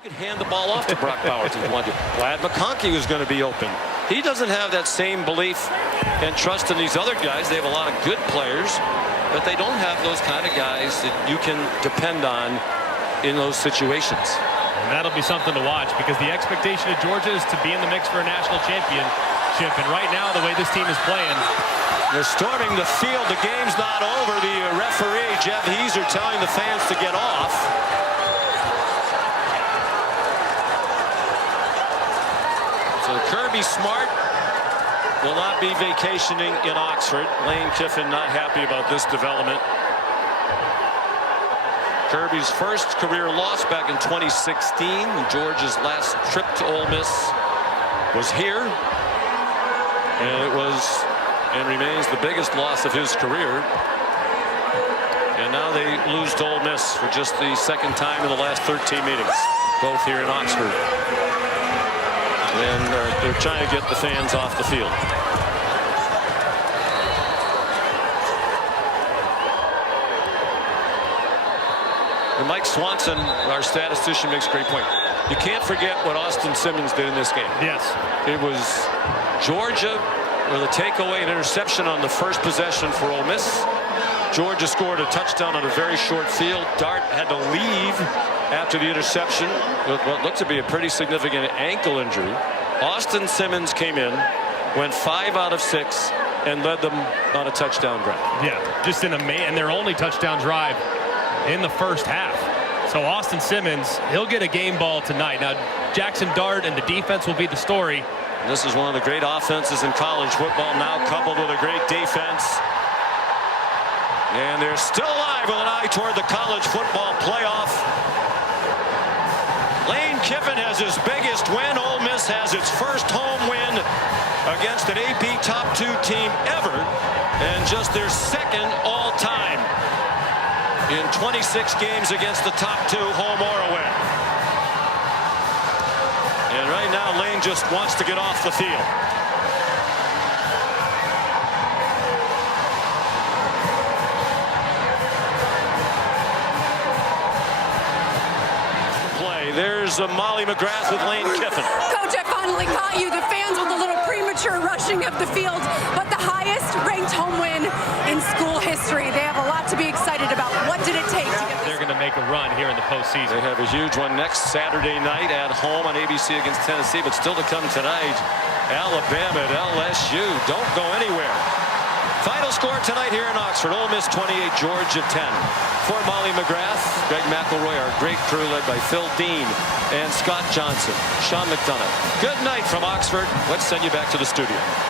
You could hand the ball off to Brock Bowers if you want to. Glad McConkey was going to be open. He doesn't have that same belief and trust in these other guys. They have a lot of good players, but they don't have those kind of guys that you can depend on in those situations. And that'll be something to watch, because the expectation of Georgia is to be in the mix for a national championship. And right now, the way this team is playing, they're storming the field. The game's not over. The referee, Jeff Heeser, telling the fans to get off. So Kirby Smart will not be vacationing in Oxford. Lane Kiffin not happy about this development. Kirby's first career loss back in 2016. Georgia's last trip to Ole Miss was here. And it was and remains the biggest loss of his career. And now they lose to Ole Miss for just the second time in the last 13 meetings, both here in Oxford. And they're trying to get the fans off the field. And Mike Swanson, our statistician, makes a great point. You can't forget what Austin Simmons did in this game. yes, It was Georgia with a takeaway and interception on the first possession for Ole Miss. Georgia scored a touchdown on a very short field. Dart had to leave after the interception with what looked to be a pretty significant ankle injury. Austin Simmons came in, went 5 out of 6, and led them on a touchdown drive. yeah, just in and their only touchdown drive in the first half. So Austin Simmons, he'll get a game ball tonight. Now Jackson Dart and the defense will be the story. This is one of the great offenses in college football, now coupled with a great defense. And they're still alive with an eye toward the college football playoff. Lane Kiffin has his biggest win. Ole Miss has its first home win against an AP top 2 team ever, and just their second all time in 26 games against the top 2, home or away. And right now Lane just wants to get off the field. There's Molly McGrath with Lane Kiffin. Coach, I finally caught you. The fans with a little premature rushing of the field, but the highest ranked home win in school history. They have a lot to be excited about. What did it take to get this? They're going to make a run here in the postseason. They have a huge one next Saturday night at home on ABC against Tennessee, but still to come tonight, Alabama at LSU. Don't go anywhere. Final score tonight here in Oxford: Ole Miss 28, Georgia 10. For Molly McGrath, Greg McElroy, our great crew led by Phil Dean and Scott Johnson, Sean McDonough. Good night from Oxford. Let's send you back to the studio.